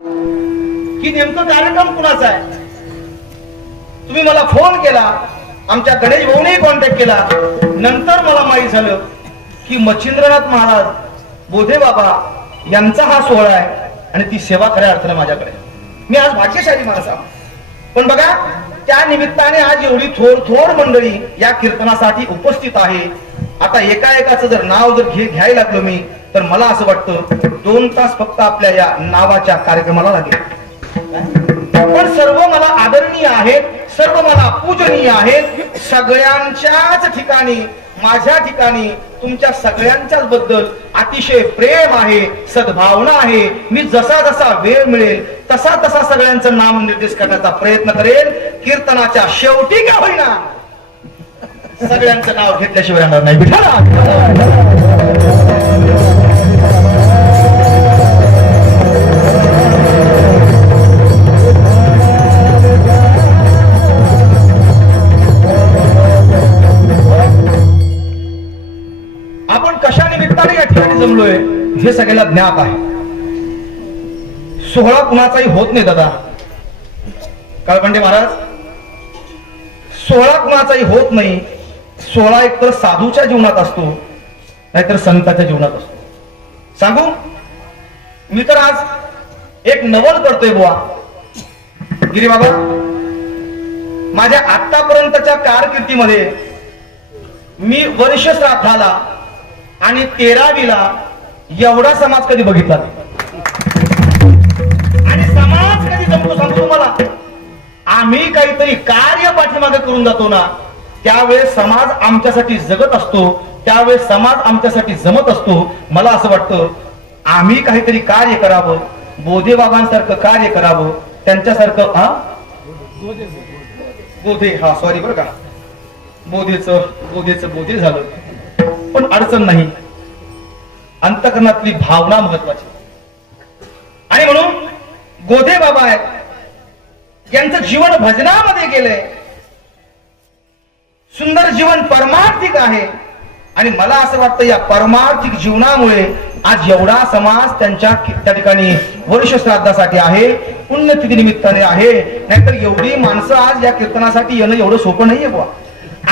की नेमकं कार्यक्रम कुणाचा आहे? तुम्ही मला फोन केला आमच्या गणेश भाऊने कॉन्टॅक्ट केला. नंतर मला माहीत झालं की मच्छिंद्रनाथ महाराज बोधे बाबा यांचा हा सोहळा आहे आणि ती सेवा खऱ्या अर्थाने माझ्याकडे मी आज भाग्यशाली माणसा पण बघा त्या निमित्ताने आज एवढी थोर थोर मंडळी या कीर्तनासाठी उपस्थित आहे. आता एका एकाचं जर नाव जर घे घ्यायला लागलो मी तर मला असं वाटतं दोन तास फक्त आपल्या या नावाच्या कार्यक्रमाला लागेल. पण सर्व मला आदरणीय आहेत सर्व मला पूजनीय आहेत सगळ्यांच्याच ठिकाणी माझ्या ठिकाणी तुमच्या सगळ्यांच्याच बद्दल अतिशय प्रेम आहे सद्भावना आहे. मी जसा जसा वेळ मिळेल तसा तसा सगळ्यांचं नाम निर्देश करण्याचा प्रयत्न करेल कीर्तनाच्या शेवटी का होईना? सगळ्यांचं नाव घेतल्याशिवाय राहणार नाही. विठाला निमित्ताने या ठिकाणी जमलोय हे सगळ्याला ज्ञात आहे. सोहळा कुणाचाही होत नाही दादा. काळपंडे महाराज सोहळा कुणाचाही होत नाही. सोहळा एकतर साधूच्या जीवनात असतो नाहीतर संताच्या जीवनात असतो. सांगू? मी तर आज एक नवल करतोय बुवा. गिरी बाबा माझ्या आतापर्यंतच्या कारकिर्दीमध्ये मी वर्ष श्राद्धाला आणि तेरावीला एवढा समाज कधी बघितला आणि समाज कधी जमतो सांगतो तुम्हाला? आम्ही काहीतरी कार्य पाठीमागे करून जातो ना त्यावेळेस समाज आमच्यासाठी जगत असतो त्यावेळेस समाज आमच्यासाठी जमत असतो. मला असं वाटतं आम्ही काहीतरी कार्य करावं बोधे बाबांसारखं कार्य करावं त्यांच्यासारखं हा? बोधे हा सॉरी बरं का. बोधेच बोधेच बोधे झालं. अडचण नाही. अंतकरणातली भावना महत्वाची. आणि म्हणून गोधे बाबा आहेत. यांचं जीवन भजनामध्ये गेलंय. सुंदर जीवन परमार्थिक आहे. आणि मला असं वाटतं या परमार्थिक जीवनामुळे आज एवढा समाज त्यांच्या त्या ठिकाणी वर्ष श्राद्धासाठी आहे पुण्यतिथी निमित्ताने आहे. नाहीतर एवढी माणसं आज या कीर्तनासाठी येणं एवढं सोपं नाहीये बुवा.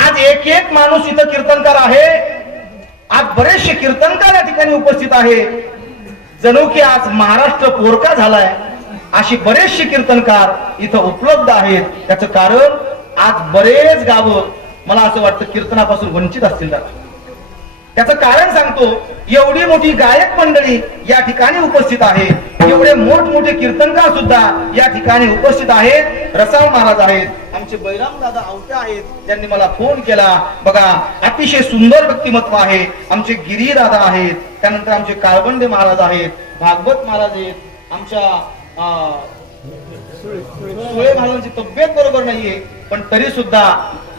आज एक एक माणूस इथं कीर्तनकार आहे. आज बरेचसे कीर्तनकार या ठिकाणी उपस्थित आहे. जणू की आज महाराष्ट्र पोरका झालाय. अशी बरेचसे कीर्तनकार इथं उपलब्ध आहेत. त्याचं कारण आज बरेच गावं मला असं वाटतं कीर्तनापासून वंचित असतील त्याचं कारण सांगतो एवढी मोठी गायक मंडळी या ठिकाणी उपस्थित आहे. एवढे मोठमोठे कीर्तनकार सुद्धा या ठिकाणी उपस्थित आहेत. रसाळ महाराज आहेत. आमचे बैराम दादा आवटे आहेत. ज्यांनी मला फोन केला. बघा अतिशय सुंदर व्यक्तिमत्व आहे. आमचे गिरी दादा आहेत. त्यानंतर आमचे काळबंडे महाराज आहेत. भागवत महाराज आहेत. आमच्या सुळे महाराजांची तब्येत बरोबर नाहीये. पण तरी सुद्धा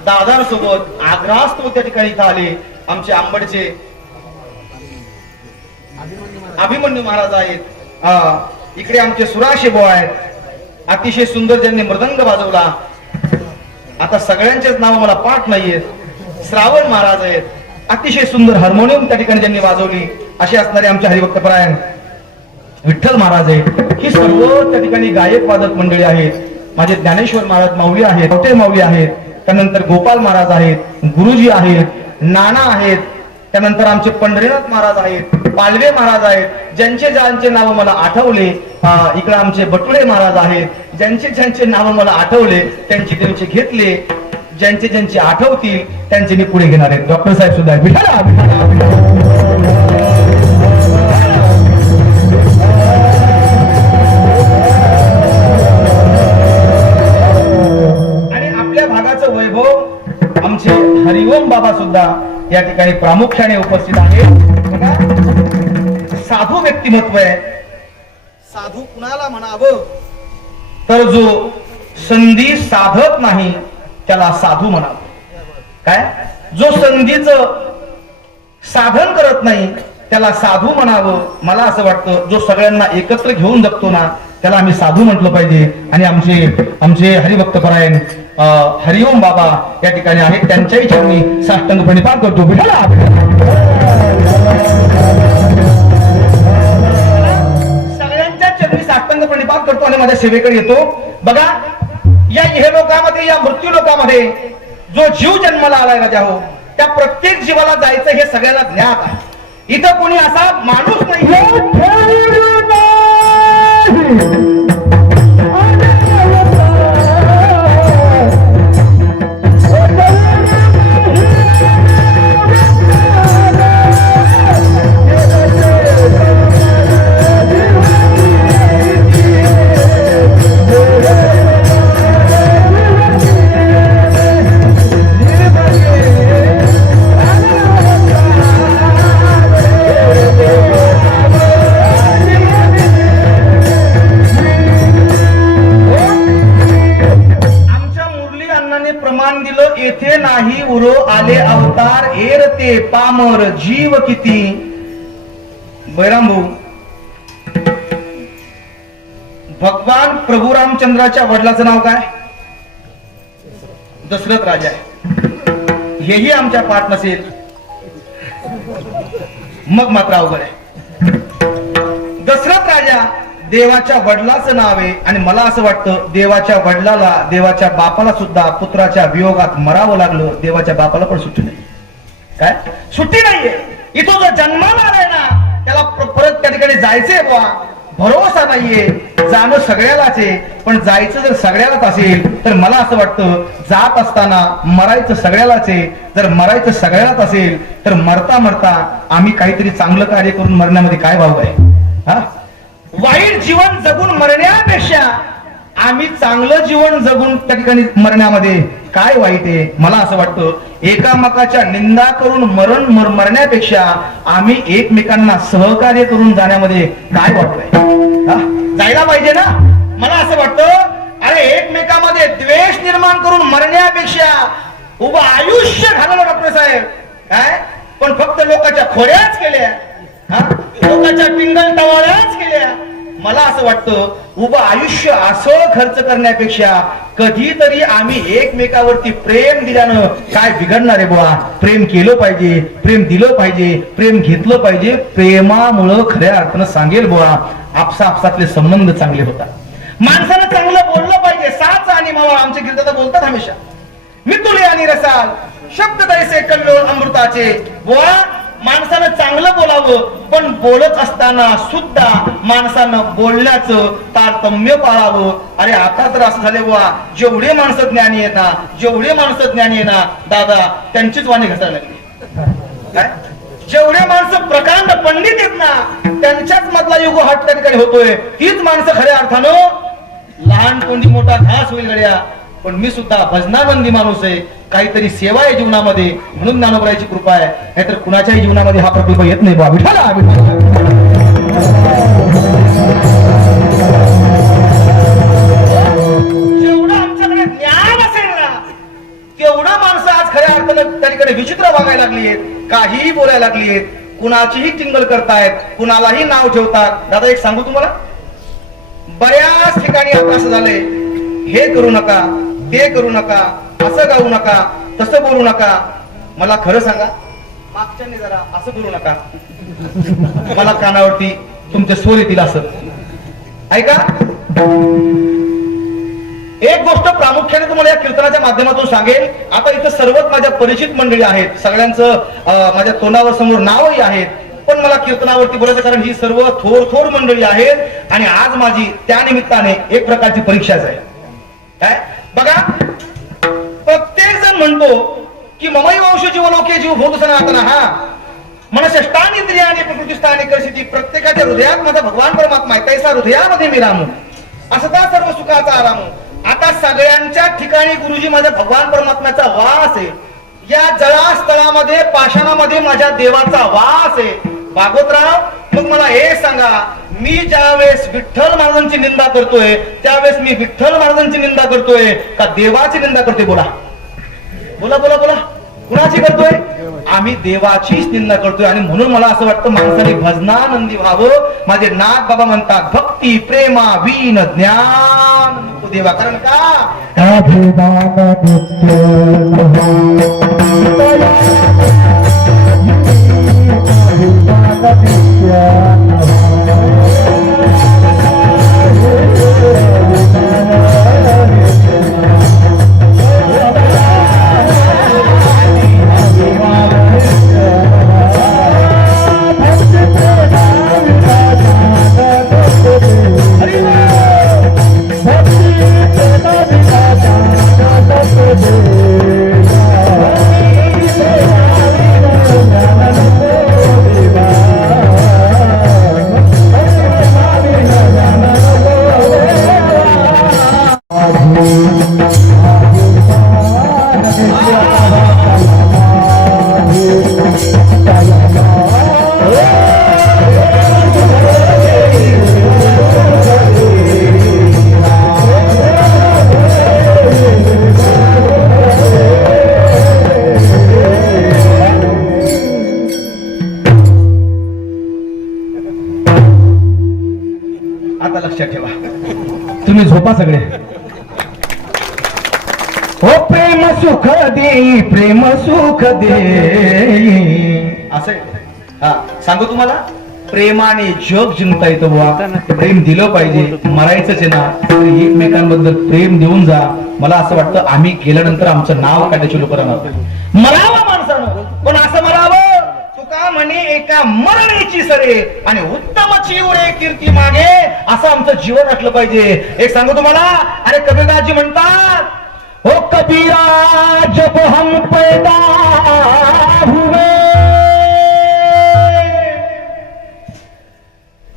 दादांसोबत आग्रास्त त्या ठिकाणी इथं आले. आमचे आंबडचे अभिमन्यू महाराज आहेत. इकडे आमचे सुराशे बो आहेत. अतिशय सुंदर ज्यांनी मृदंग वाजवला. आता सगळ्यांचेच नाव मला पाठ नाहीयेत. श्रावण महाराज आहेत. अतिशय सुंदर हार्मोनियम त्या ठिकाणी ज्यांनी वाजवली असे असणारे आमचे हरिभक्त परायण विठ्ठल महाराज आहेत. ही सर्व त्या ठिकाणी गायक वादक मंडळी आहेत. माझे ज्ञानेश्वर महाराज माऊली आहेत कवटे माऊली आहेत. त्यानंतर गोपाल महाराज आहेत गुरुजी आहेत नाना आहेत. त्यानंतर आमचे पंढरीनाथ महाराज आहेत पालवे महाराज आहेत ज्यांचे ज्यांचे नाव मला आठवले इकडे आमचे बटुळे महाराज आहेत ज्यांचे ज्यांचे नाव मला आठवले त्यांचे त्यांचे घेतले ज्यांचे ज्यांचे आठवतील त्यांचे मी पुढे घेणार आहेत डॉक्टर साहेब सुद्धा विठाला, विठाला. या ठिकाणी प्रामुख्याने उपस्थित आहेत बघा, साधू व्यक्तिमत्व आहे. साधू कुणाला म्हणावं? तर जो संधी साधत नाही त्याला साधू म्हणावं. काय? जो संधीच साधन करत नाही त्याला साधू म्हणावं. मला असं वाटतं जो सगळ्यांना एकत्र घेऊन जगतो ना त्याला आम्ही साधू म्हटलं पाहिजे. आणि आमचे आमचे हरिभक्त परायण अं, हरिओम बाबा या ठिकाणी आहेत. त्यांच्याही चरणी साष्टांग प्रणिपात करतो. विठाला, सगळ्यांच्या चरणी साष्टांग प्रणिपात माझ्या सेवेकडे येतो. बघा या इह लोकामध्ये या मृत्यू लोकामध्ये जो जीव जन्माला आलाय राजा हो त्या प्रत्येक जीवाला जायचं हे सगळ्याला ज्ञात आहे. इथं कोणी असा माणूस नाही. किती? बैराम भाऊ भगवान प्रभू रामचंद्राच्या वडिलाचं नाव काय? दशरथ राजा. हेही आमच्या पाठ नसेल. मग मात्र अवघड आहे. दशरथ राजा देवाच्या वडिलाचं नाव आहे आणि मला असं वाटतं देवाच्या वडिलाला देवाच्या बापाला सुद्धा पुत्राच्या वियोगात मरावं लागलं देवाच्या बापाला पण सुट्टी नाही. काय? सुट्टी नाहीये. इथं जर जन्माला आलाय ना त्याला परत त्या ठिकाणी जायचंय बुवा. भरोसा नाहीये. जाणं सगळ्यालाच आहे. पण जायचं जर सगळ्यालाच असेल तर मला असं वाटतं जात असताना मरायचं सगळ्यालाच आहे. जर मरायचं सगळ्यालाच असेल तर मरता मरता आम्ही काहीतरी चांगलं कार्य करून मरण्यामध्ये काय भाव आहे? हा? वाईट जीवन जगून मरण्यापेक्षा आम्ही चांगलं जीवन जगून त्या ठिकाणी मरण्यामध्ये काय वाईट आहे? मला असं वाटतं एकामेकाच्या निंदा करून मरण मर- मरण्यापेक्षा आम्ही एकमेकांना सहकार्य करून जाण्यामध्ये काय वाटतंय? जायला पाहिजे ना? मला असं वाटतं अरे एकमेकामध्ये द्वेष निर्माण करून मरण्यापेक्षा उभं आयुष्य घालवलं डॉक्टर साहेब. काय? पण फक्त लोकांच्या खोऱ्याच केल्या. हा? लोकांच्या पिंगल टवाळ्याच केल्या. मला असं वाटतं उभं आयुष्य असं खर्च करण्यापेक्षा कधीतरी आम्ही एकमेकावरती प्रेम दिल्यानं काय बिघडणार आहे बुवा? प्रेम केलं पाहिजे प्रेम दिलं पाहिजे प्रेम घेतलं पाहिजे. प्रेमामुळं खऱ्या अर्थानं सांगेल बुवा आपसा आपसातले संबंध चांगले होतात. माणसानं चांगलं बोललं पाहिजे साच आणि मावा आमचे कीर्तन बोलतात हमेशा. मितुले आणि रसाल शब्द तैसे कल्लोळ अमृताचे. बुवा माणसानं चांगलं बोलावं पण बोलत असताना सुद्धा माणसानं बोलण्याचं तारतम्य पाळावं. अरे आता तर असं झाले बुवा जेवढे माणसं ज्ञानी आहेत ना जेवढे माणसं ज्ञानी आहे ना दादा त्यांचीच वाणी घसायला लागली. काय? जेवढे माणसं प्रकांड पंडित आहेत ना त्यांच्याच मधला युग हट त्या ठिकाणी होतोय. तीच माणसं खऱ्या अर्थानं लहान कोणी मोठा घास होईल गड्या. पण मी सुद्धा भजनानंदी माणूस आहे. काहीतरी सेवा आहे जीवनामध्ये. म्हणून ज्ञानोबरायची कृपा आहे. नाहीतर कुणाच्याही जीवनामध्ये हा प्रकल्प येत नाही बा विठाला जेवढं आमच्याकडे ज्ञान असेल ना तेवढं माणसं आज खऱ्या अर्थानं त्या ठिकाणी विचित्र वागायला लागली आहेत काहीही बोलायला लागली आहेत कुणाचीही टिंगल करतायत. कुणालाही नाव ठेवतात. दादा एक सांगू तुम्हाला? बऱ्याच ठिकाणी आता असं झालंय. हे करू नका. ते करू नका असं गाऊ नका तसं बोलू नका. मला खरं सांगा मागच्याने जरा असं बोलू नका. मला कानावरती तुमचे स्वर येतील असं. ऐका. एक गोष्ट प्रामुख्याने तुम्हाला या कीर्तनाच्या माध्यमातून सांगेल आता इथं सर्वच माझ्या परिचित मंडळी आहेत. सगळ्यांचं माझ्या तोंडावर समोर नावही आहेत. पण मला कीर्तनावरती बोलायचं कारण ही सर्व थोर थोर मंडळी आहेत. आणि आज माझी त्या निमित्ताने एक प्रकारची परीक्षाच आहे काय? बघा प्रत्येक जण म्हणतो की ममई वंश जीवनोके जीव भोग सनातन हा. मनशष्टान आणि प्रकृती स्थानिक कशी प्रत्येकाच्या हृदयात माझा भगवान परमात्मा आहे. तैसा हृदयामध्ये मी रामू. असं सर्व सुखाचा आराम आता सगळ्यांच्या ठिकाणी गुरुजी माझ्या भगवान परमात्म्याचा वास आहे. या जळास्थळामध्ये पाषाणामध्ये माझ्या देवाचा वास आहे. भागवतराव मग मला हे सांगा मी ज्या वेळेस विठ्ठल महाराजांची निंदा करतोय त्यावेळेस मी विठ्ठल महाराजांची निंदा करतोय का देवाची निंदा करतोय? बोला. बोला बोला बोला. कुणाची करतोय? आम्ही देवाचीच निंदा करतोय आणि म्हणून मला असं वाटतं माणसाने भजनानंदी व्हावं. माझे नाग बाबा म्हणतात भक्ती प्रेमा वीन ज्ञान. देवा कारण का? गप्पा सगळे. हो प्रेम सुख देई प्रेम सुख देई असं आहे. हा सांगू तुम्हाला? प्रेमाने जग जिंकता येतो बुवा. प्रेम दिलं पाहिजे मरायचंच आहे ना तर एकमेकांबद्दल प्रेम देऊन जा. मला असं वाटतं आम्ही गेल्यानंतर आमचं नाव काढण्याची लोक राहणार मला तुका एका मरणेची सरे आणि उत्तमची उरे कीर्ती मागे. असं आमचं जीवन असलं पाहिजे. एक सांगू तुम्हाला? अरे कबीरदासजी म्हणतात हो कबीरा जब हम पैदा हुए.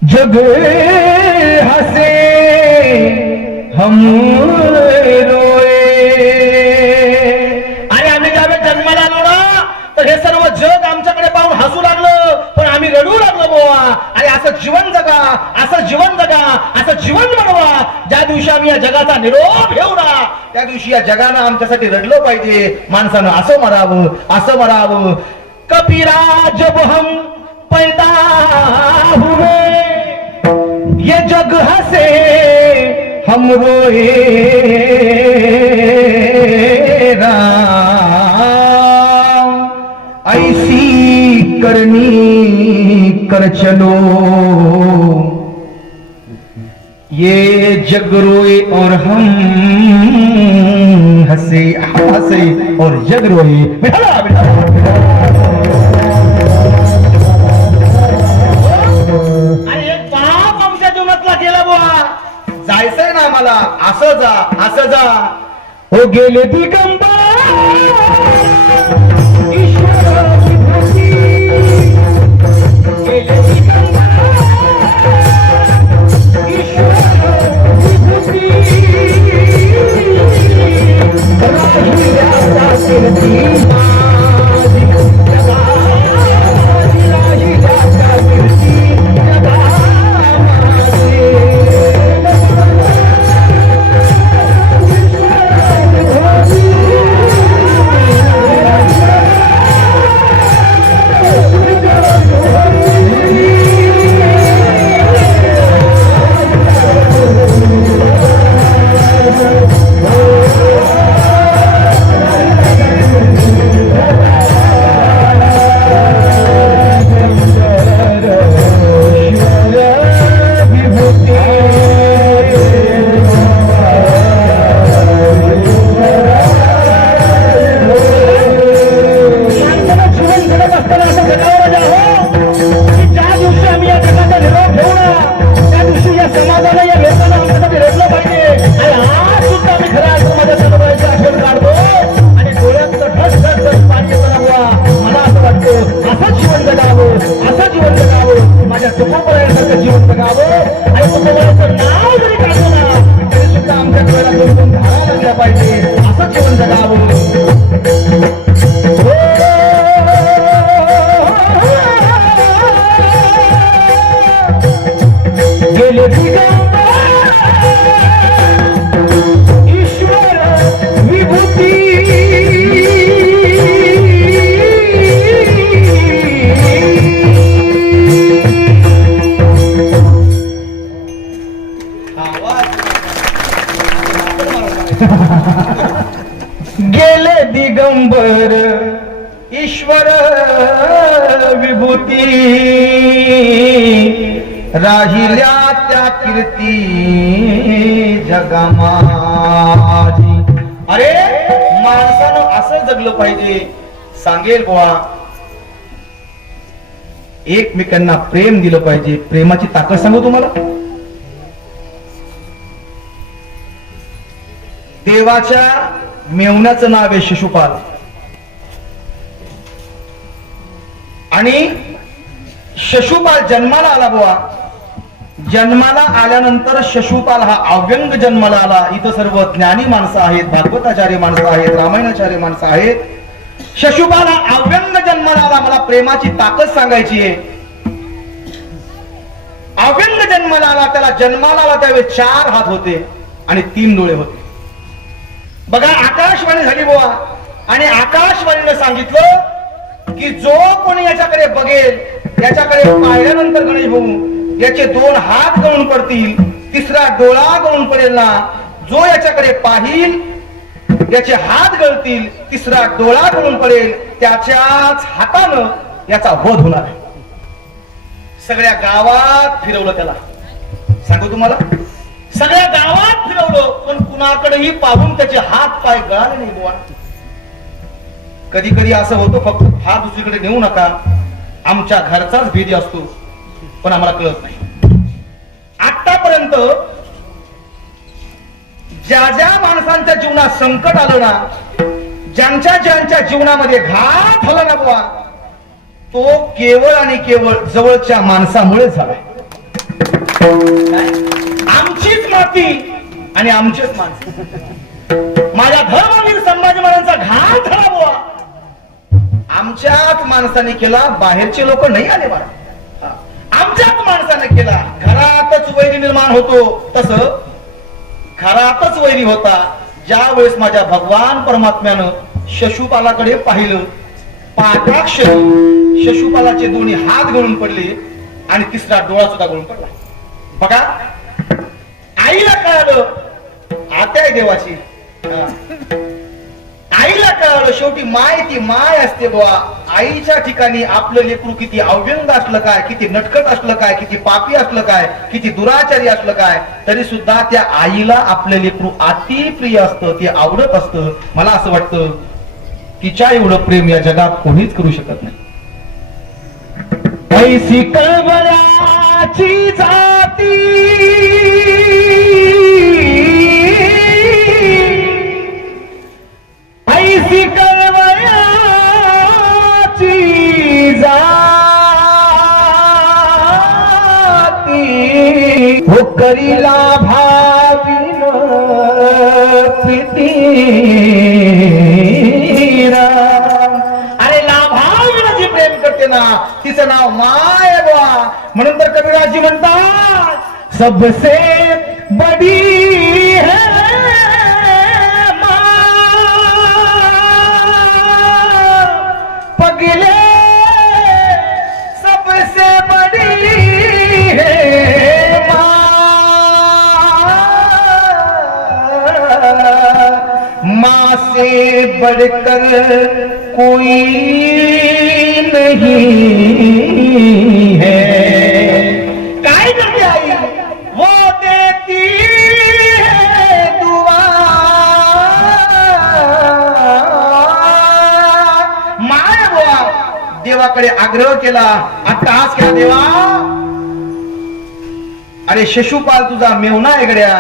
जग हसे हम रो हसू लागलं पण आम्ही रडू लागलो बोवा. आणि असं जीवन जगा असं जीवन जगा असं जीवन बनवा ज्या दिवशी आम्ही या जगाचा निरोप घेऊ ना त्या दिवशी या जगानं आमच्यासाठी रडलं पाहिजे. माणसानं असं मरावं असं मरावं कपिरा जब हम पैदा हुए ये जग हसे हम रोए राम करनी कर चलो। ये जग रोए और हम हंसे हंसे और जग रोए बिठाला, आमच्या जीवनातला गेला बुवा। जायचंय ना आम्हाला. असं जा असं जा. हो गेले दिगंबर ईश्वराची आमच्या डोळ्याला दोन जगमाजी अरे माणसानं असं जगलं पाहिजे. सांगेल बुवा. एकमेकांना प्रेम दिलं पाहिजे. प्रेमाची ताकद सांगू तुम्हाला. देवाच्या मेवण्याचं नाव आहे शिशुपाल. आणि शिशुपाल जन्माला आला बुवा. जन्माला आल्यानंतर शशुपाल हा अव्यंग जन्माला आला. इथं सर्व ज्ञानी माणसं आहेत भागवताचार्य माणसं आहेत रामायणाचार्य माणसं आहेत. शशुपाल हा अव्यंग जन्माला आला. मला प्रेमाची ताकद सांगायची आहे. जन्माला आला. त्याला जन्माला आला. त्यावेळेस चार हात होते आणि तीन डोळे होते. बघा आकाशवाणी झाली बुवा. आणि आकाशवाणीनं सांगितलं की जो कोणी याच्याकडे बघेल याच्याकडे पाहिल्यानंतर गणेश भाऊ याचे दोन हात गळून पडतील तिसरा डोळा गळून पडेल ना जो याच्याकडे पाहिल याचे हात गळतील तिसरा डोळा गळून पडेल त्याच्याच हातानं याचा वध होणार आहे. सगळ्या गावात फिरवलं त्याला. सांगू तुम्हाला? सगळ्या गावात फिरवलं पण कुणाकडेही पाहून त्याचे हात पाय गळाले नाही बुवा. कधी कधी असं होतं फक्त हात दुसरीकडे नेऊ नका. आमच्या घरचाच भेदी असतो. पण आम्हाला कळत नाही. आतापर्यंत ज्या ज्या माणसांच्या जीवनात संकट आलं ना ज्यांच्या ज्यांच्या जीवनामध्ये घात झाला ना बुवा तो केवळ आणि केवळ जवळच्या माणसामुळे झालाय. आमचीच माती आणि आमचेच माणसं. माझ्या धर्मवीर संभाजी महाराजांचा घात झाला बुवा. आमच्याच माणसाने केला बाहेरचे लोक नाही आले मला. आमच्याच माणसाने केला. घरातच वैरी निर्माण होतो. तस घरातच वैरी होता. ज्या वेळेस माझ्या भगवान परमात्म्यानं शशुपालाकडे पाहिलं पाठाक्ष शशुपालाचे दोन्ही हात गळून पडले आणि तिसरा डोळा सुद्धा गळून पडला. बघा आईला कळालं आत्या देवाची. आईला कळालं शेवटी माय ती माय असते बुवा. आईच्या ठिकाणी आपलं लेकरू किती अव्यंग असलं काय किती नटकट असलं काय किती पापी असलं काय किती दुराचारी असलं काय तरी सुद्धा त्या आईला आपलं लेकरू अति प्रिय असतं ते आवडत असतं. मला असं वाटतं तिच्या एवढं प्रेम या जगात कोणीच करू शकत नाही. ऐसी कळवळ्याची जाती. करीला भाविन प्रीतीरा अरे लाभाविन जी प्रेम करते ना तिचं नाव माय बा म्हणून तर कविराजी म्हणतात सबसे बडी है बढ़कर कोई नहीं है। काय करते आई वो देती है दुआ। माय बुवा देवाकडे आग्रह केला आता आज केला देवा। अरे शशुपाल तुझा मेवना आहे गड्या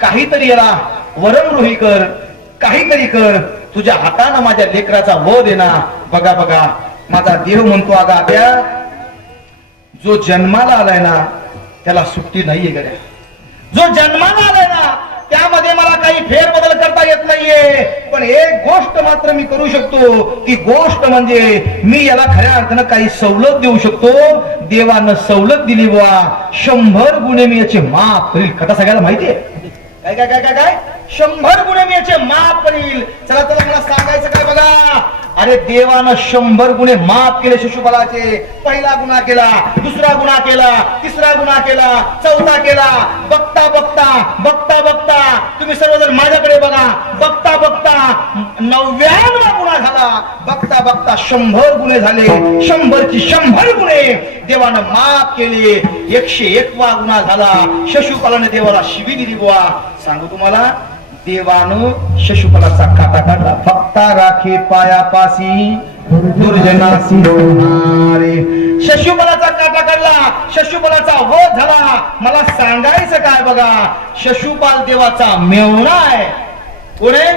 काहीतरी याला वरमरोही कर काहीतरी कर तुझ्या हातानं माझ्या लेकराचा व देना बघा बघा. माझा देव म्हणतो अगा द्या जो जन्माला आलाय ना त्याला सुट्टी नाहीये गड्या. जो जन्माला आलाय ना त्यामध्ये मला काही फेरबदल करता येत नाहीये. पण एक गोष्ट मात्र मी करू शकतो. ती गोष्ट म्हणजे मी याला खऱ्या अर्थानं काही सवलत देऊ शकतो. देवानं सवलत दिली बुवा. शंभर गुणे मी याचे माफ करील. कथा सगळ्याला माहितीये? काय काय काय काय काय? शंभर गुन्हे मी याचे माफ करील. चला चला मला सांगायचं काय बघा? अरे देवानं शंभर गुन्हे माफ केले शिशुपालाचे. पहिला गुन्हा केला दुसरा गुन्हा केला तिसरा गुन्हा केला चौथा केला. बघता बघता बघता बघता. तुम्ही सर्वजण माझ्याकडे बघा बघता बघता नव्याण्णव गुन्हा झाला. बघता बघता शंभर गुन्हे झाले. शंभरची शंभर गुन्हे देवानं माफ केले. एकशे एकवा गुन्हा झाला. शशुपालाने देवाला शिवी दिली बुवा. सांगू तुम्हाला? देवानं शशुपालाचा काटा काढला. फक्त राखे पायापासी दुर्जनासी होणारे. शशुबलाचा काटा काढला. शशुबलाचा हो झाला. मला सांगायचं काय बघा? शशुपाल देवाचा मेवणा आहे. कोणे?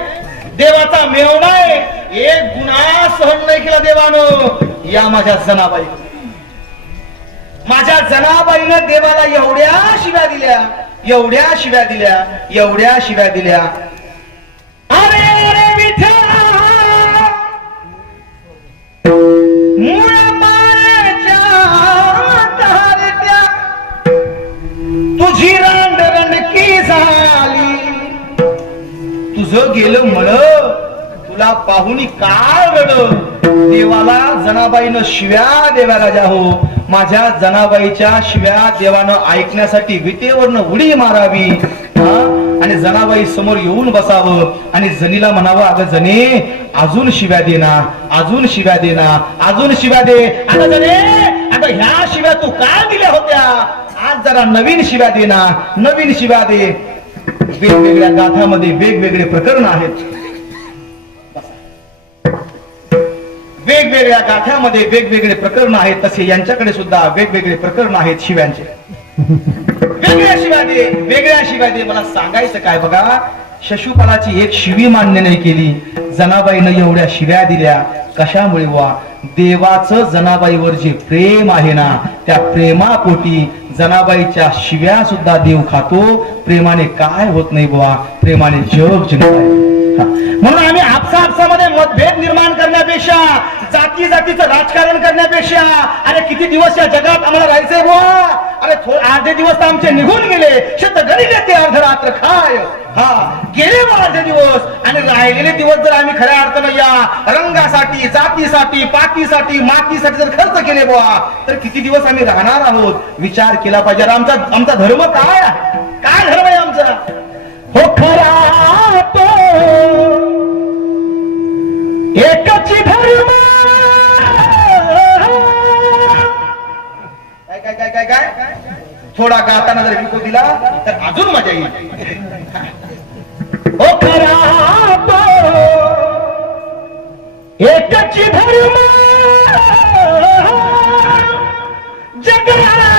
देवाचा मेवणा आहे. एक गुन्हा सहन नाही केला देवानं. या माझ्या जनाबाई माझ्या जनाबाईनं देवाला एवढ्या शिव्या दिल्या. एवढ्या शिव्या दिल्या एवढ्या शिव्या दिल्या. अरे अरे तुझी रांड रणकी झाली. तुझं गेलं म्हण तुला पाहुणी काय रड देवाला जनाबाईनं शिव्या देवाला राजा हो माझ्या जनाबाईच्या शिव्या देवानं ऐकण्यासाठी विटेवरनं उडी मारावी. आणि जनाबाई समोर येऊन बसावं. आणि जनीला म्हणावं अगं जने अजून शिव्या देना अजून शिव्या देना अजून शिव्या दे. अगं जने आता ह्या शिव्या तू काय दिल्या होत्या? आज जरा नवीन शिव्या देना नवीन शिव्या दे. वेगवेगळ्या गाथामध्ये वेगवेगळे प्रकरण आहेत. वेगवेगळ्या गाथ्यामध्ये वेगवेगळे प्रकरण आहेत तसे यांच्याकडे सुद्धा वेगवेगळे प्रकरण आहेत शिव्यांचे. वेगळ्या शिव्या दे वेगळ्या शिव्या दे मला सांगायचं काय बघा शशुपालाची एक शिवी मान्य नाही केली. जनाबाईनं एवढ्या शिव्या दिल्या. कशामुळे वा देवाचं जनाबाईवर जे प्रेम आहे ना त्या प्रेमापोटी जनाबाईच्या शिव्या सुद्धा देव खातो. प्रेमाने काय होत नाही बुवा? प्रेमाने जग जिंकत म्हणून आम्ही आपसा आपसामध्ये मतभेद निर्माण करण्यापेक्षा जाती जातीचं राजकारण करण्यापेक्षा अरे किती दिवस या जगात आम्हाला राहायचंय बुवा? अरे अर्धे दिवस तर आमचे निघून गेले. शेत घरी येते अर्ध रात्र खाय. हा गेले मग अर्धे दिवस. आणि राहिलेले दिवस जर आम्ही खऱ्या अर्थानं या रंगासाठी जातीसाठी पातीसाठी मातीसाठी जर खर्च केले बुवा तर किती दिवस आम्ही राहणार आहोत? विचार केला पाहिजे. आमचा आमचा धर्म काय आहे? काय धर्म आहे आमचा? हो खरा एकची धर्म थोडा गाताना जर विकू दिला तर अजून मजा येईल. ओ खराब एकची धर्म जगरा